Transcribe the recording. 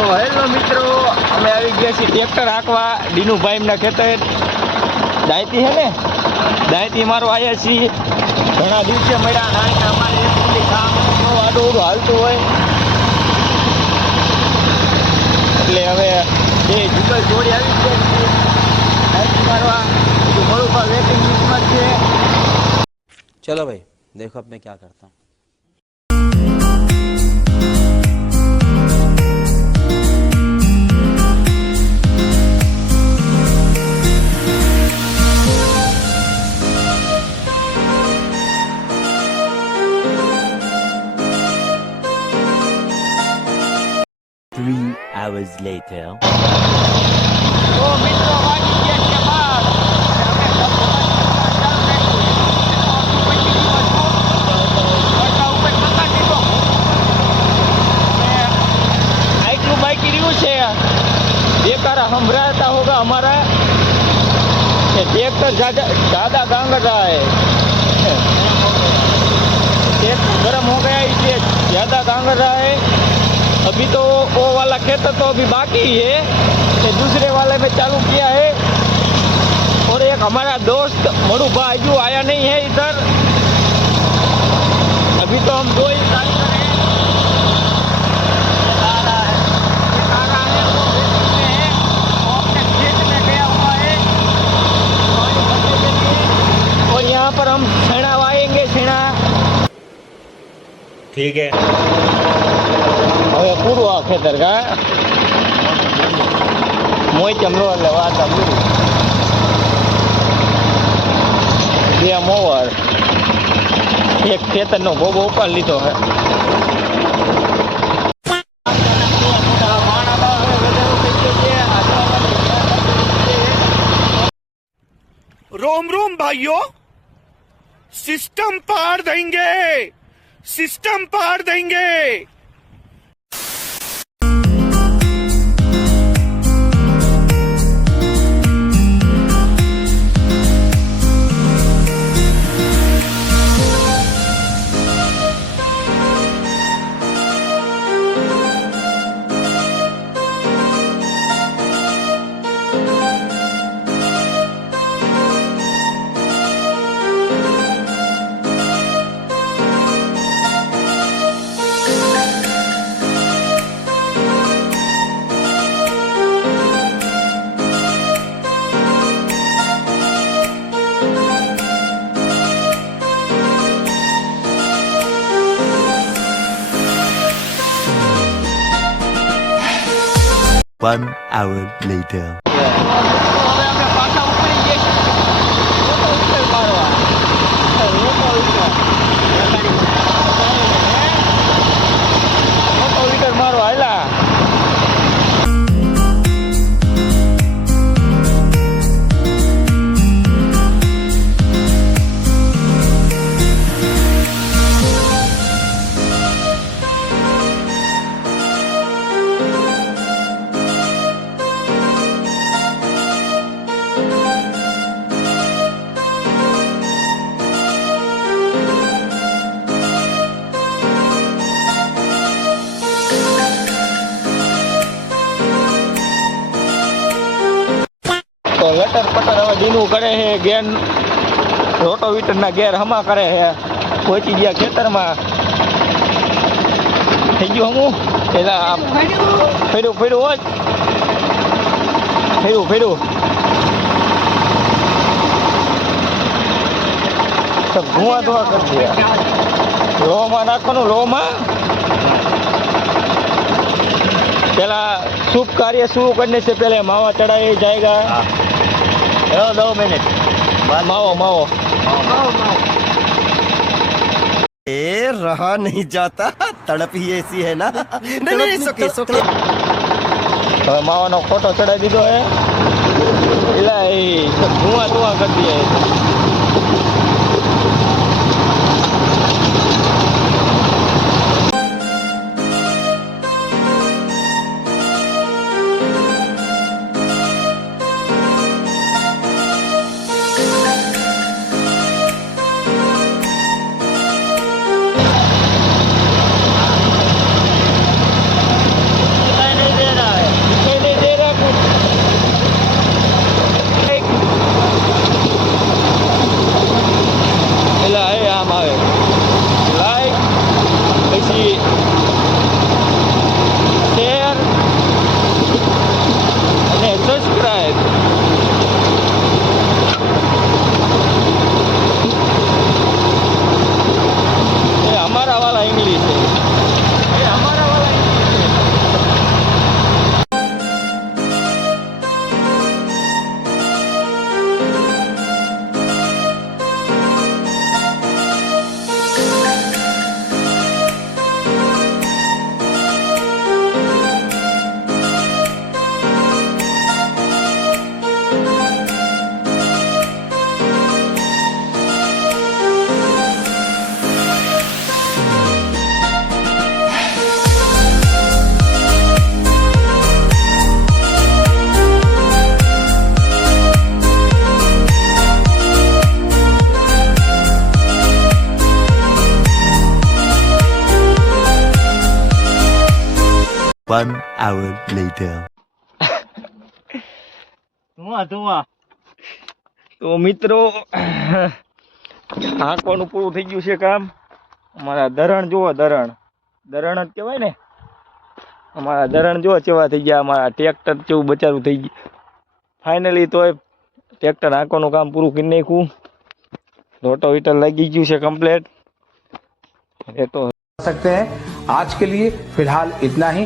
તો હેલો મિત્રો, અમે આવી ગયા છીએ ટ્રેક્ટર હાંકવા દીનુભાઈ એમના ખેતર દાયતી છે ને, દાયતી મારો આવ્યા છીએ. ઘણા દિવસે મળ્યા કારણ કે અમારે એક કામ આડું ઉડું હાલતું હોય એટલે હવે એ જુગલ જોડી આવી ગયા છીએ દાયતી મારવા. બધું મળું પણ વેટિંગ લિસ્ટમાં છે. चलो भाई देखो अब मैं क्या करता हूँ. Three hours later. તો મિત્રો વાગી ગયા છે બાર. बेकारा हम रहता होगा हमारा कि ट्रैक्टर ज़्यादा गांग रहा है, ट्रैक्टर गर्म हो गया इसलिए ज़्यादा गांग रहा है. अभी तो वो वाला खेतर तो अभी बाकी ही है, कि दूसरे वाले में चालू किया है. और एक हमारा दोस्त मड़ू भाई आया नहीं है इधर. अभी तो हम दो ही चालू करें. यहाँ पर हम छेड़ा वाएंगे. छेड़ा ठीक है. હવે પૂરું આ ખેતર કા મોય ચમલો એટલે વાત પૂરું. બે મોવર એક ખેતરનો ગોબો ઉપાડ લીધો હે. रोम रोम भाइयों, सिस्टम पार देंगे, सिस्टम पार देंगे. One hour later. મારો હાલા તો લટર પટર હવે દીનું કરે છે. ગેર રોટોવીટરના ગેર હમા કરે છે. પહોંચી ગયા ખેતરમાં. થઈ ગયું હમું પેલા ફેર્યું ફેર્યું હોય ફેર્યું ફેર્યું તો ધુઆ ધુઆ કરી દે. લોહમાં નાખવાનું. લોહમાં પેલા शुभ कार्य शुरू करने से पहले मावा चढ़ाया जाएगा. 2 मिनट मावो मावो रहा नहीं जाता, तड़प ही ऐसी है ना. नहीं सुके હવે માવાનો ફોટો ચડાવી દીધો હે. એલા એ ધુઆ ધુઆ કરી દે. 1 hour later. તો મિત્રો હાંકવાનું પૂરું થઈ ગયું છે કામ. અમારા ધરણ જુઓ, ધરણ જ કહેવાય ને. અમારા ધરણ જુઓ કેવા થઈ ગયા. અમારા ટ્રેક્ટર જેવું બચારું થઈ ગયું. ફાઇનલી તોય ટ્રેક્ટર હાંકવાનું કામ પૂરું કરી નાખ્યું. રોટોવીટર લાગી ગયું છે કમ્પ્લેટ. એ તો सकते हैं। आज के लिए फिलहाल इतना ही।